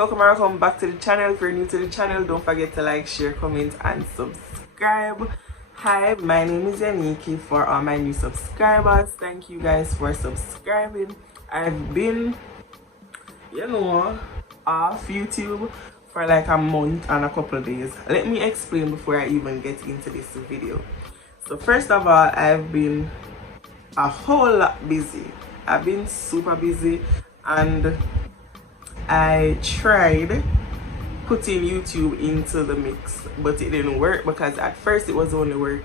Welcome back to the channel. If you're new to the channel, don't forget to like, share, comment and subscribe. Hi, my name is Yanieki. For all my new subscribers, thank you guys for subscribing. I've been off YouTube for like a month and a couple of days. Let me explain before I even get into this video. So first of all, I've been a whole lot busy. I've been super busy, and I tried putting YouTube into the mix, but it didn't work because at first it was only work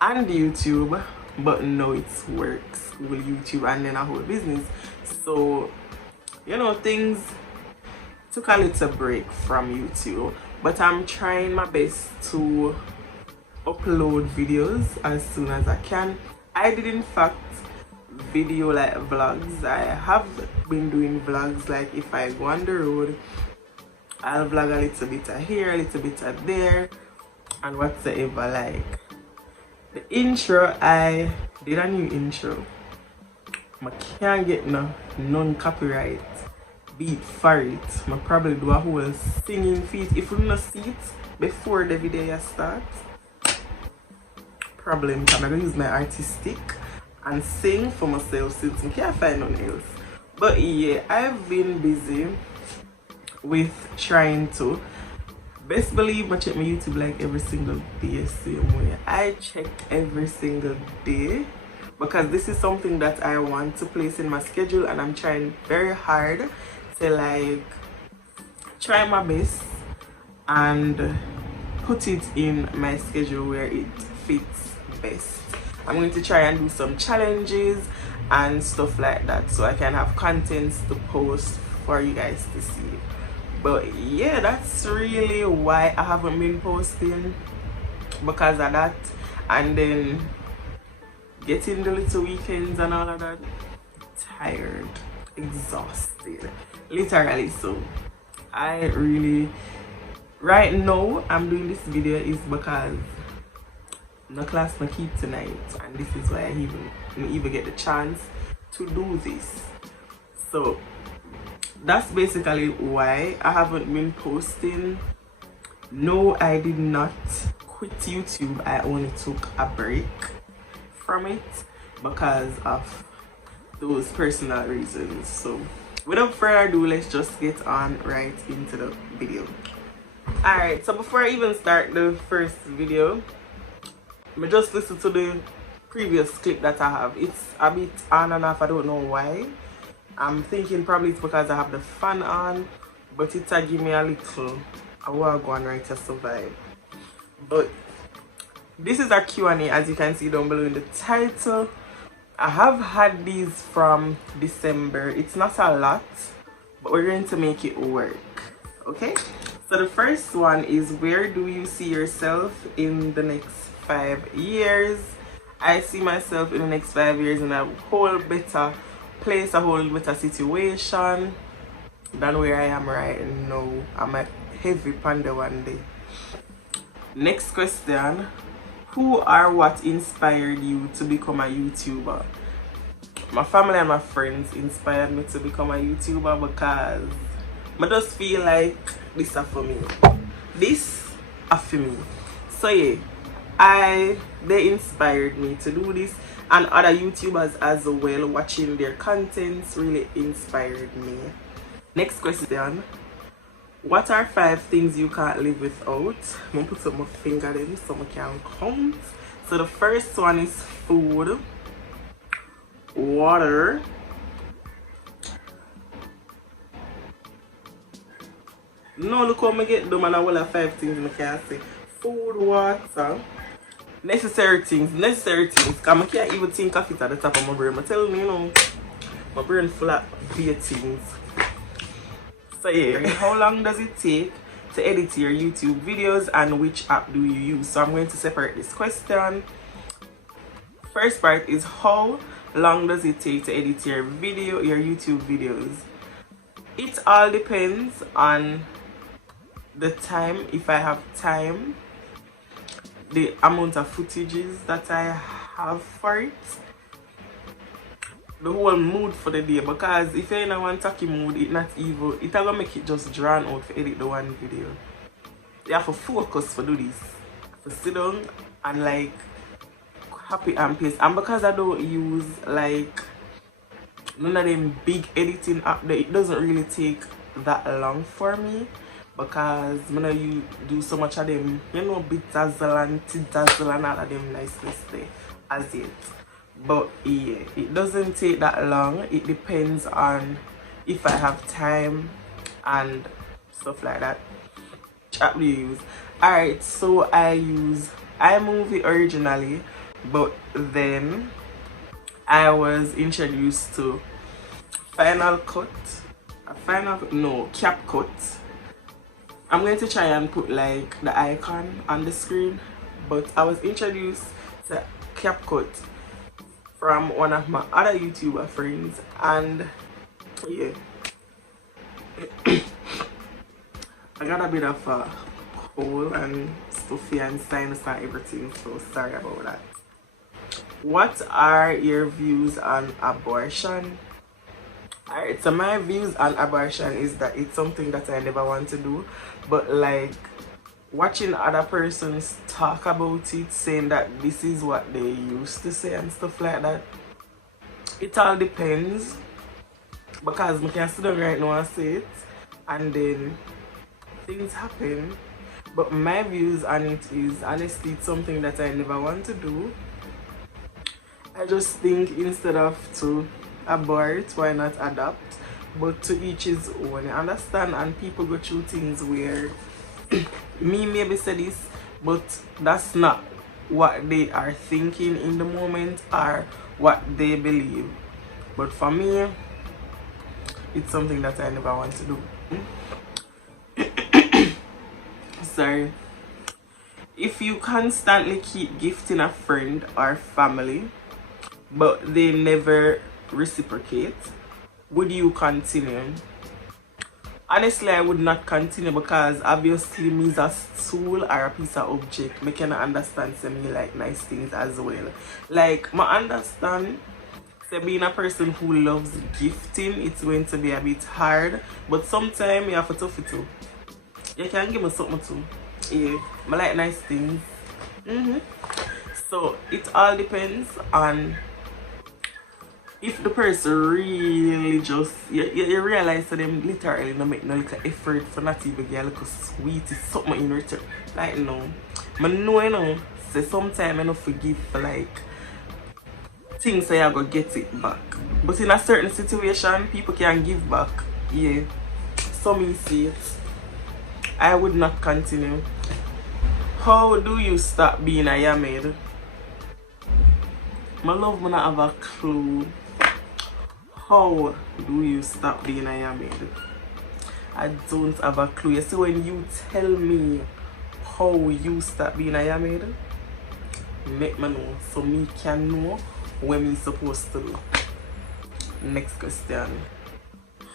on YouTube, but now it works with YouTube and then a whole business. So things took a little break from YouTube, but I'm trying my best to upload videos as soon as I can. I did in fact video like vlogs. I have been doing vlogs, like if I go on the road I'll vlog a little bit of here, a little bit of there and whatsoever. Like the intro, I did a new intro. I can't get non-copyright beat for it. I probably do a whole singing feat. If you don't see it before the video starts, problem, I'm gonna use my artistic and sing for myself since I can't find nothing else. But yeah, I've been busy with trying to, best believe I check my YouTube like every single day, same way. I check every single day because this is something that I want to place in my schedule, and I'm trying very hard to like try my best and put it in my schedule where it fits best. I'm going to try and do some challenges and stuff like that so I can have contents to post for you guys to see. But yeah, that's really why I haven't been posting, because of that, and then getting the little weekends and all of that. Tired, exhausted, literally. So I really, right now I'm doing this video is because no class no keep tonight, and this is why I even get the chance to do this. So that's basically why I haven't been posting. No, I did not quit YouTube. I only took a break from it because of those personal reasons. So without further ado, let's just get on right into the video. Alright, so before I even start the first video, I just listen to the previous clip that I have. It's a bit on and off, I don't know why. I'm thinking probably it's because I have the fan on, but it's a give me a little, I want to go and write a survive. But this is a Q&A, as you can see down below in the title. I have had these from December. It's not a lot, but we're going to make it work, okay? So the first one is, where do you see yourself in the next 5 years? I see myself in the next 5 years in a whole better place, a whole better situation than where I am right now. I'm a heavy panda one day. Next question, who or what inspired you to become a YouTuber? My family and my friends inspired me to become a YouTuber because I just feel like this is for me. This is for me. So yeah, they inspired me to do this, and other YouTubers as well, watching their contents really inspired me. Next question, what are 5 things you can't live without? I'm gonna put some finger in so I can count. So the first one is food, water, no, look how I get them, and I will have 5 things I can say. Food, water, necessary things, because I can't even think of it at the top of my brain. I tell me, my brain full of big things. So yeah, how long does it take to edit your YouTube videos, and which app do you use? So I'm going to separate this question. First part is, how long does it take to edit your YouTube videos? It all depends on the time, if I have time, the amount of footages that I have for it, the whole mood for the day, because if you're in a one tacky mood, it not evil, it gonna make it just drawn out for edit the one video. You have to focus for do this. To sit down and like happy and pace. And because I don't use like none of them big editing app, it doesn't really take that long for me, because I know you do so much of them, you know, bitazzle and tidazzle and all of them niceness there as yet. But yeah, it doesn't take that long. It depends on if I have time and stuff like that. Which app do you use? Alright, so I use iMovie originally, but then I was introduced to CapCut. I'm going to try and put like the icon on the screen, but I was introduced to CapCut from one of my other YouTuber friends, and yeah, I got a bit of a cold and stuffy and sinus and everything, so sorry about that. What are your views on abortion? Alright, so my views on abortion is that it's something that I never want to do, but like watching other persons talk about it, saying that this is what they used to say and stuff like that, it all depends, because we can sit down right now and say it and then things happen. But my views on it is, honestly, it's something that I never want to do. I just think instead of to abort, why not adopt? But to each his own, you understand? And people go through things where me maybe say this, but that's not what they are thinking in the moment or what they believe. But for me, it's something that I never want to do. Sorry. If you constantly keep gifting a friend or family, but they never reciprocate, would you continue? Honestly, I would not continue, because obviously me is a tool or a piece of object. I cannot understand say me like nice things as well. Like, I understand say being a person who loves gifting, it's going to be a bit hard, but sometimes you have to tough it too. You can give me something too. Yeah, I like nice things. So it all depends on if the person really just you realize that them literally not make no little effort for not even get a little sweet something in return. Like no. I know, you know, say sometimes I don't forgive for like things say I go get it back. But in a certain situation people can give back. Yeah. So me see it. I would not continue. How do you stop being a yamaid? My love, I not have a clue. How do you stop being a yamaid? I don't have a clue. You see, when you tell me how you stop being a yamaid, make me know so me can know what me supposed to do. Next question.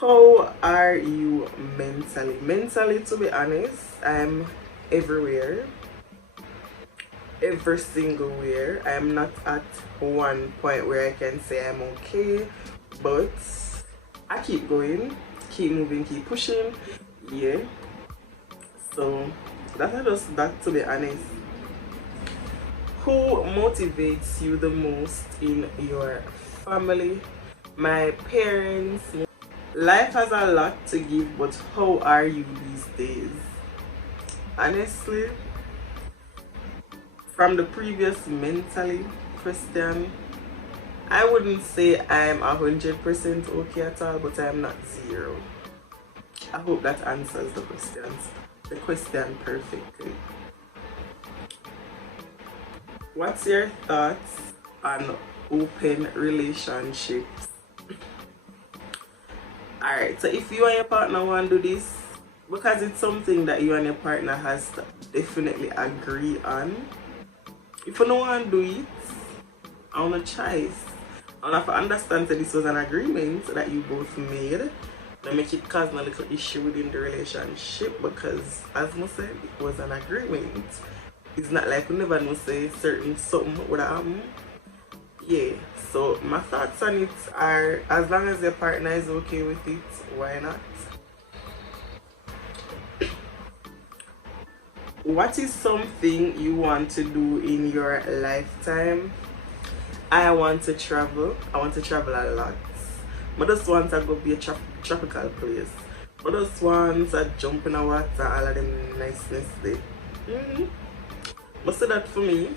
How are you mentally? Mentally, to be honest, I'm everywhere. Every single where. I'm not at one point where I can say I'm okay, but I keep going, keep moving, keep pushing. Yeah. So that's just that, to be honest. Who motivates you the most in your family? My parents. Life has a lot to give, but how are you these days? Honestly, from the previous mentally question, I wouldn't say I'm 100% okay at all, but I'm not zero. I hope that answers the question perfectly. What's your thoughts on open relationships? Alright, so if you and your partner want to do this, because it's something that you and your partner has to definitely agree on, if you don't want to do it, I want a choice. I want to understand that this was an agreement that you both made. Don't make it cause a little issue within the relationship, because as I said, it was an agreement. It's not like we never know say certain something would happen. Yeah, so my thoughts on it are, as long as your partner is okay with it, why not? What is something you want to do in your lifetime? I want to travel. I want to travel a lot. But just want to go be a tropical place. But just want to jump in the water, all of them niceness there. But so that for me,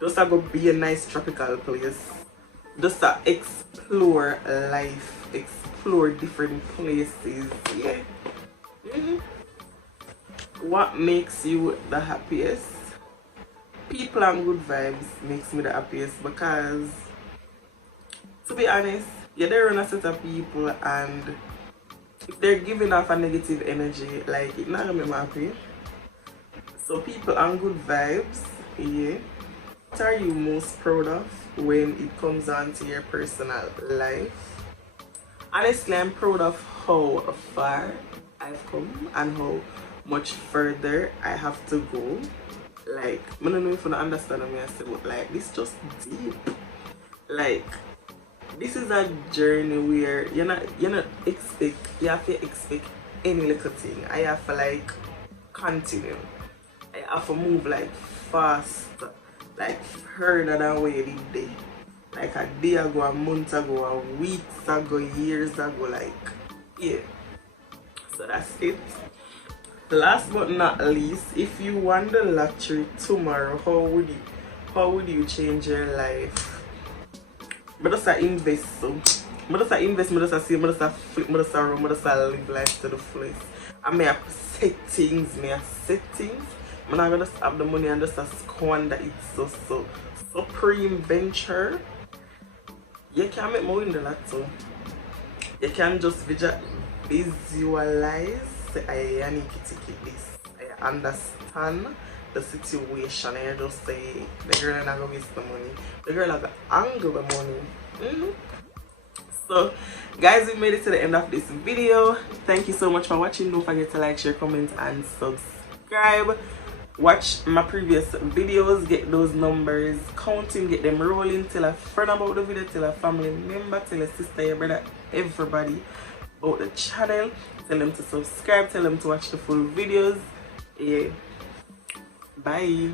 just to go be a nice tropical place. Just to explore life, explore different places. Yeah. What makes you the happiest? People and good vibes makes me the happiest because, to be honest, you're there on a set of people, and if they're giving off a negative energy, like, it not gonna make me happy. So people and good vibes, yeah. What are you most proud of when it comes on to your personal life? Honestly, I'm proud of how far I've come and how much further I have to go. Like, I don't know if you understand what I say, but like, this just deep. Like, this is a journey where you have to expect any little thing. I have to like continue. I have to move like fast, like further than where you did day. Like a day ago, a month ago, a weeks ago, years ago, like, yeah. So that's it. Last but not least, if you won the lottery tomorrow, how would you change your life? But just invest, so but just invest, but just see, but just flip, but just run, but just live life to the fullest. I may have set things, I'm not gonna just have the money and just squander it so supreme venture. You can make more in the lot, so you can just visualize. I Yanieki ticket this. I understand the situation. I just say the girl is not gonna waste the money. The girl has to angle the money. So guys, we made it to the end of this video. Thank you so much for watching. Don't forget to like, share, comment, and subscribe. Watch my previous videos, get those numbers counting, get them rolling. Tell a friend about the video, tell a family member, tell a sister, your brother, everybody about the channel. Tell them to subscribe, tell them to watch the full videos. Yeah, bye.